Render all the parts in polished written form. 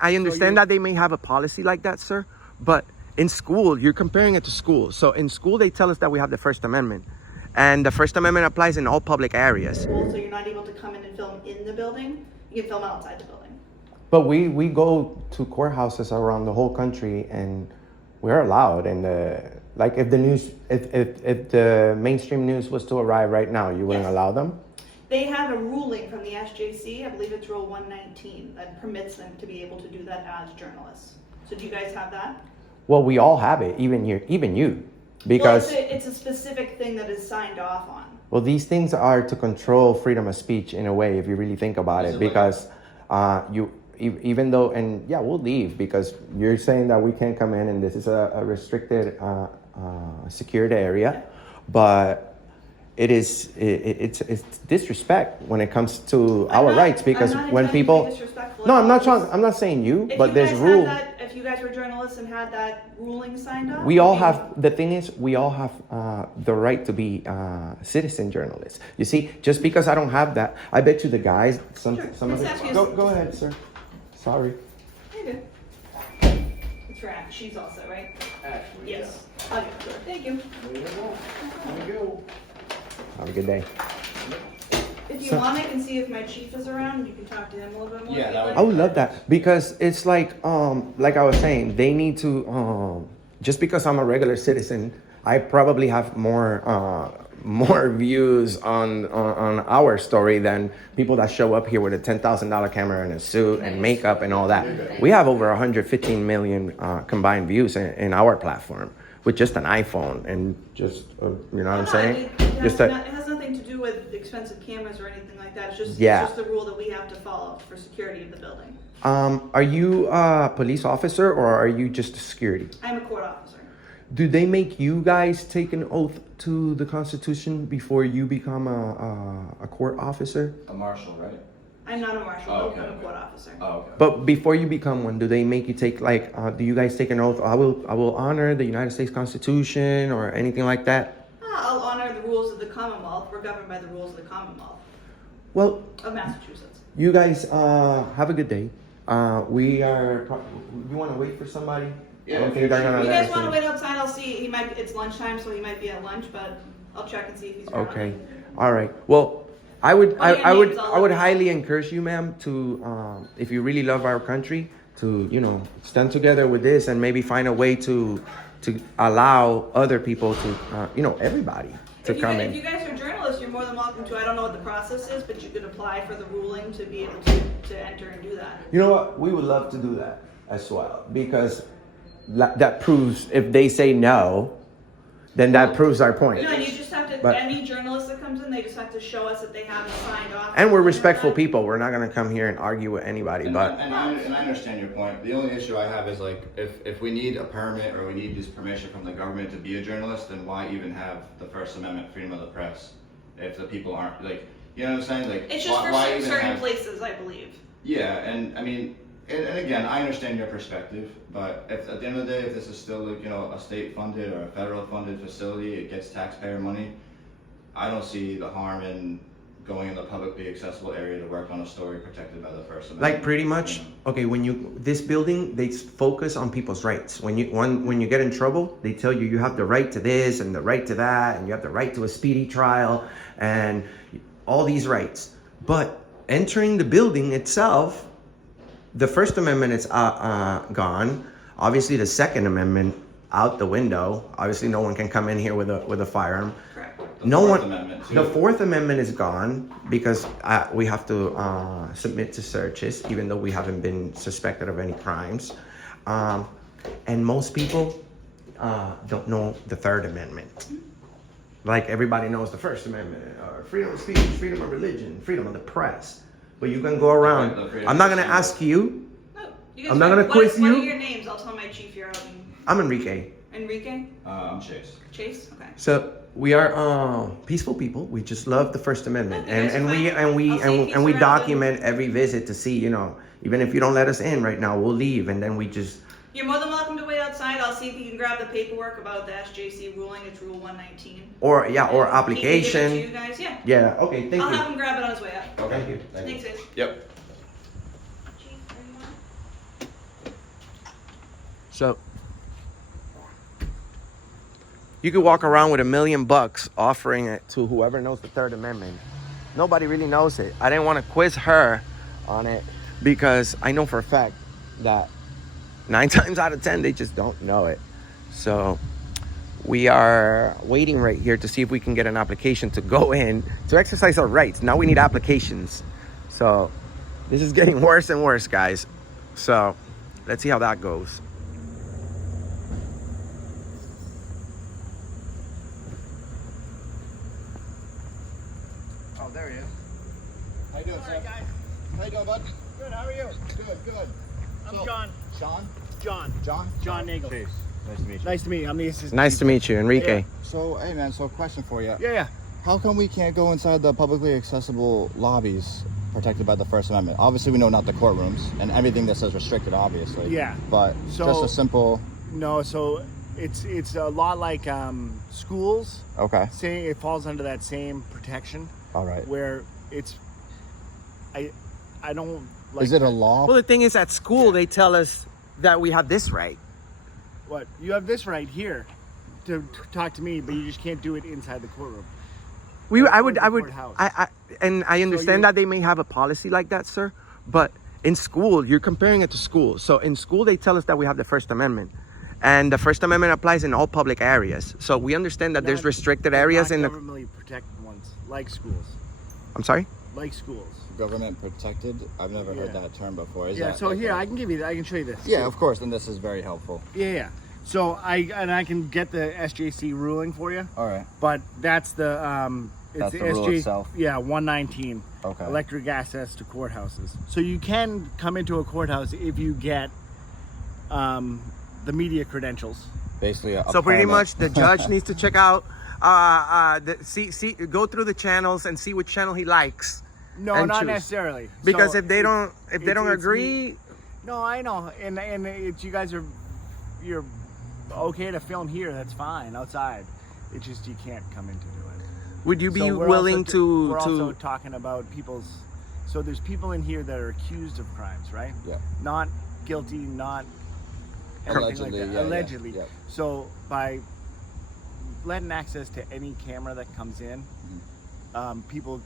I understand that they may have a policy like that, sir, but in school, you're comparing it to school. So in school, they tell us that we have the First Amendment, and the First Amendment applies in all public areas. So you're not able to come in and film in the building. You can film outside the building. But we go to courthouses around the whole country, and we're allowed. And like if the mainstream news was to arrive right now, you wouldn't allow them? They have a ruling from the SJC, I believe it's Rule 119, that permits them to be able to do that as journalists. So do you guys have that? Well, we all have it, even you, because it's a specific thing that is signed off on. Well, these things are to control freedom of speech in a way, if you really think about it, because even though, and yeah, we'll leave because you're saying that we can't come in and this is a restricted secured area, but it's disrespect when it comes to our rights, because when people, no, I'm not saying you, but there's rules. If you guys were journalists and had that ruling signed off, we all have, the thing is, we all have the right to be citizen journalists. You see, just because I don't have that, I bet you the guys, some of it, go ahead, sir. Sorry. You're good. It's for Ash. She's also, right? Ashley, yes. Yeah. Okay, sure. Thank you. There you go. Thank you. Have a good day. If you want, I can see if my chief is around. You can talk to him a little bit more. Yeah, I would love that, because it's like I was saying, they need to, just because I'm a regular citizen, I probably have more views on our story than people that show up here with a $10,000 camera and a suit and makeup and all that. We have over 115 million combined views in our platform with just an iPhone and just, you know what I'm saying? It has nothing to do with expensive cameras or anything like that. It's just the rule that we have to follow for security of the building. Are you a police officer or are you just a security? I'm a court officer. Do they make you guys take an oath to the Constitution before you become a court officer? A marshal, right? I'm not a marshal. Oh, okay, I'm a court officer. Oh, okay. But before you become one, do they make you take do you guys take an oath? I will honor the United States Constitution or anything like that? I'll honor the rules of the Commonwealth. We're governed by the rules of the Commonwealth. Well, of Massachusetts. You guys have a good day. We are. You want to wait for somebody? Yeah. I don't think they're gonna. If you guys want to wait outside, I'll see. He might. It's lunchtime, so he might be at lunch, but I'll check and see if he's around. Okay. All right. Well, I would highly encourage you, ma'am, to if you really love our country, to stand together with this and maybe find a way to allow other people to everybody to come in. If you guys are journalists, you're more than welcome to. I don't know what the process is, but you could apply for the ruling to be able to enter and do that. You know what? We would love to do that as well, because that proves, if they say no, then that proves our point. No, you just have to, any journalist that comes in, they just have to show us that they haven't signed off. And we're respectful people. We're not going to come here and argue with anybody. And I understand your point. The only issue I have is, like, if we need a permit or we need this permission from the government to be a journalist, then why even have the First Amendment, freedom of the press, if the people aren't, like, you know what I'm saying? Like, it's just for certain places, I believe. Yeah, and I mean, and again, I understand your perspective, but if at the end of the day, if this is still, like, a state-funded or a federal-funded facility, it gets taxpayer money, I don't see the harm in going in the publicly accessible area to work on a story protected by the First Amendment. Like, pretty much, okay, this building, they focus on people's rights. When you get in trouble, they tell you have the right to this and the right to that, and you have the right to a speedy trial and all these rights. But entering the building itself, the First Amendment is gone. Obviously, the Second Amendment out the window. Obviously, no one can come in here with a firearm. Correct. The Fourth Amendment is gone because we have to submit to searches, even though we haven't been suspected of any crimes. And most people don't know the Third Amendment. Like, everybody knows the First Amendment, freedom of speech, freedom of religion, freedom of the press. But you can go around. I'm not going to ask you. No, I'm not going to quiz you. What are your names? I'll tell my chief here. I'm Enrique. Enrique? I'm Chase. Chase? Okay. So we are peaceful people. We just love the First Amendment, and we document every visit to see, even if you don't let us in right now, we'll leave, and then we just. You're more than welcome to wait outside. I'll see if you can grab the paperwork about the SJC ruling. It's Rule 119. Or application. He can give it to you guys. Yeah. Yeah. Okay. Thank you. I'll have him grab it on his way up. Okay. Thank you. Thanks, Chase. Yep. Chief, are you on? So you could walk around with $1 million offering it to whoever knows the Third Amendment. Nobody really knows it. I didn't want to quiz her on it because I know for a fact that 9 times out of 10 they just don't know it. So we are waiting right here to see if we can get an application to go in to exercise our rights. Now we need applications. So this is getting worse and worse, guys. So let's see how that goes. Oh, there he is. How you doing, sir? Guys. How you doing, bud? Good, how are you? Good. I'm John. John Nagel. Peace. Nice to meet you. Nice to meet you. I'm the assistant. Nice to meet you, Enrique. Yeah. So, hey man, so question for you. Yeah. How come we can't go inside the publicly accessible lobbies protected by the First Amendment? Obviously, we know not the courtrooms and everything that says restricted, obviously. Yeah. But So- just a simple. No, so it's a lot like schools. Okay. Saying it falls under that same protection All right. where it's I don't like. Is it a law? Well, the thing is, at school, they tell us that we have this right. What you have this right here to talk to me, but you just can't do it inside the courtroom. I the would, courthouse. and I understand that they may have a policy like that, sir, but in school, you're comparing it to school. So in school, they tell us that we have the First Amendment, and the First Amendment applies in all public areas. So we understand that there's Not- restricted areas not in the. governmentally protected ones, like schools. I'm sorry. Like schools. Government protected? I've never heard Yeah. that term before. Is Yeah. that So like here, a- I can show you this. Yeah, of course, and this is very helpful. Yeah. So I can get the SJC ruling for you, All right. but that's the it's That's the the rule SJ itself? Yeah, 119. Okay. Electric access to courthouses. So you can come into a courthouse if you get the media credentials. Basically, a So pretty permit. much, the judge needs to check out, go through the channels and see which channel he likes. No, And not choose. necessarily. Because So if they don't it's agree, No, I know, and it's you guys you're okay to film here. That's fine outside. It's just you can't come in to do it. would you be So we're willing also, we're also to? talking about people's. So there's people in here that are accused of crimes, right? Yeah. Not guilty, not anything Allegedly, like that. yeah, yeah, Allegedly. yeah. So by letting access to any camera that comes in, people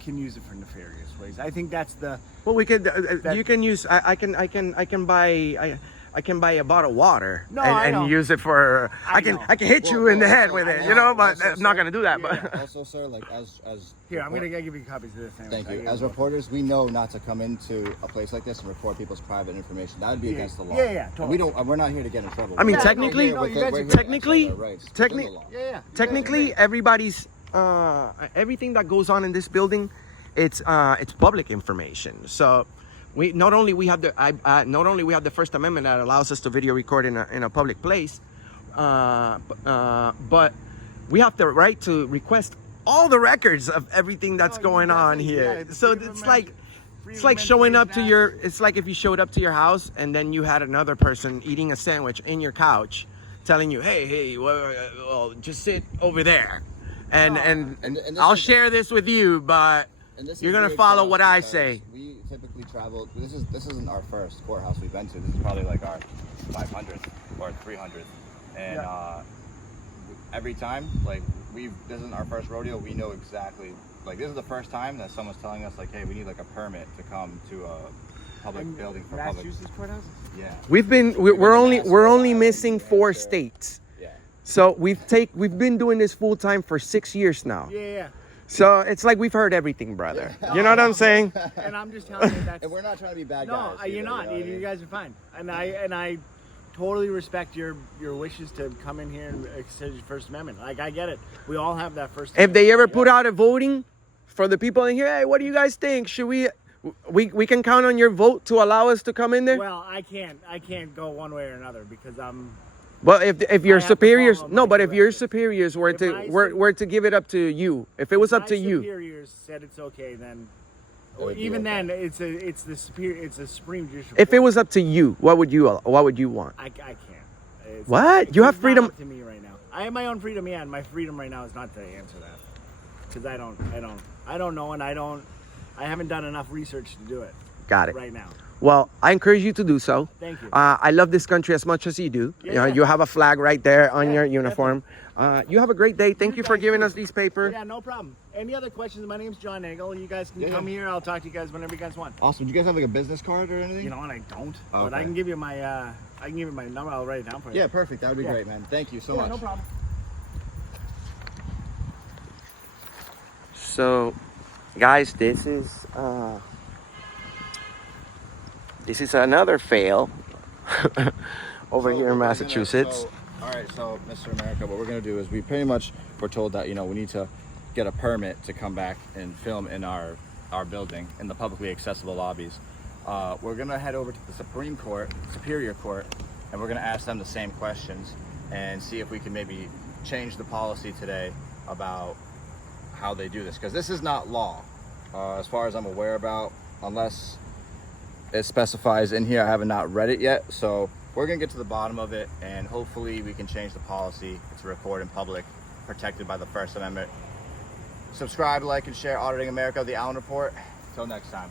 can use it for nefarious ways. I think that's the. Well, we could. You can use. I can buy. I can buy a bottle of water No, I know. and use it for. I I can know. hit you in the head also- with it, I you know. know. But Also, I'm not sir- gonna do that. Yeah. But Also, sir, like as Here, I'm gonna give you copies of this. Thank you. As reporters, we know not to come into a place like this and record people's private information. That would be against the law. Yeah, And totally. we don't. We're not here to get in trouble. I mean, We're technically- here No, with you the- guys we're are- here to technically- exercise our rights within techni- the law. Yeah. technically, everybody's everything that goes on in this building, it's public information. So we not only we have the First Amendment that allows us to video record in a public place, but we have the right to request all the records of everything that's No, going on definitely, here. yeah, So freedom it's of like. freedom It's like of showing up to information your. It's like if you showed up to your house and then you had another person eating a sandwich in your couch, telling you, "Hey, well, just sit over there," and No. And this I'll is- share this with you, but And this you're is gonna weird follow for us what I because say. We typically travel. This isn't our first courthouse we've been to. This is probably like our 500th or 300th, and every time, like this isn't our first rodeo. We know exactly. Like this is the first time that someone's telling us like, hey, we need like a permit to come to a public And building for public. Massachusetts courthouses. Yeah. We're only missing 4 states. Yeah. So we've been doing this full time for 6 years now. Yeah. So it's like we've heard everything, brother. You know what I'm saying? And I'm just telling you that's. And we're not trying to be bad No, guys. either, you're not. know what I You mean? guys are fine. And I totally respect your wishes to come in here and exercise your First Amendment. Like I get it. We all have that First If they ever Amendment. put out a voting for the people in here, hey, what do you guys think? Should we can count on your vote to allow us to come in there? Well, I can't go one way or another because I'm. Well, if your I have to superiors, follow no, my but if your directive. superiors were If to my were to give it up to you, if it was up My to you, superiors said it's okay, then. It would be Even okay. then, it's the superior. It's a Supreme Judicial. if it Court. was up to you, what would you want? I can't. It's- What? You have it's not freedom- up to me right now. I have my own freedom, yeah, and my freedom right now is not to answer that because I don't know, and I haven't done enough research to do it Got it. right now. Well, I encourage you to do so. Thank you. I love this country as much as you do. Yeah. You have a flag right there on Yeah, your uniform. You have a great day. Thank you for guys giving too. us these papers. Yeah, no problem. Any other questions? My name's John Nagel. You guys can come here. I'll talk to you guys whenever you guys want. Awesome. Do you guys have like a business card or anything? You know what? I don't. Oh, But I okay. can give you my number. I'll write it down for you. Yeah, perfect. That would be Yeah. great, man. Thank you so Yeah, much. no problem. So, guys, this is another fail over here in Massachusetts. All right, so Mr. America, what we're gonna do is we pretty much were told that, you know, we need to get a permit to come back and film in our building in the publicly accessible lobbies. We're gonna head over to the Superior Court, and we're gonna ask them the same questions and see if we can maybe change the policy today about how they do this, because this is not law, as far as I'm aware about, unless it specifies in here. I have not read it yet, so we're gonna get to the bottom of it, and hopefully we can change the policy to record in public, protected by the First Amendment. Subscribe, like, and share Auditing America, The Allen Report. Till next time.